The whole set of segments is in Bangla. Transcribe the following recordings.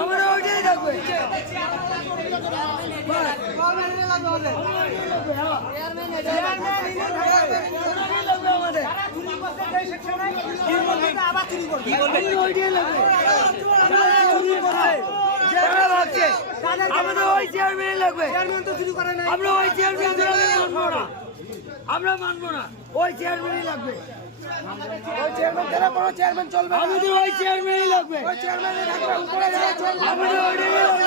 আমরা ওইটাই থাকবে আমাদের ওই চেয়ারম্যানই লাগবে আমরা ওই চেয়ারম্যান আমরা মানবো না। ওই চেয়ারম্যানই লাগবে। ওই চেয়ারম্যান ছাড়া কোনো চেয়ারম্যান চলবে আমাদের ওই চেয়ারম্যানই লাগবে। ওই চেয়ারম্যানই থাকবে উপরে যারা চলবে। আমাদের ওইটাই লাগবে।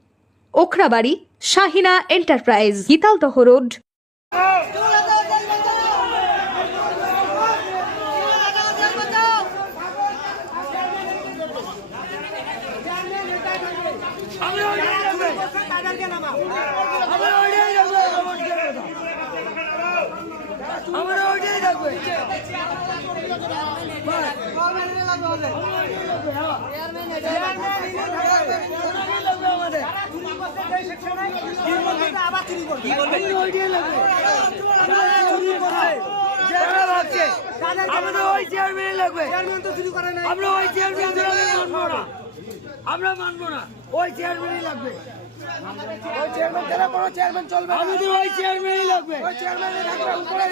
Okhrabari Shahina enterprise গীতাল Gitaldaha road ওইটাই লাগবে আমরা ওইটাই লাগবে আমরা যারা ওই চেয়ারম্যানই লাগবে। আমরা ওই চেয়ারম্যান আমরা মানবো না। ওই চেয়ারম্যানই লাগবে। ওই চেয়ারম্যান ছাড়া কোনো চেয়ারম্যান চলবে আমাদের ওই চেয়ারম্যানই লাগবে। ওই চেয়ারম্যানই লাগবে। উপরে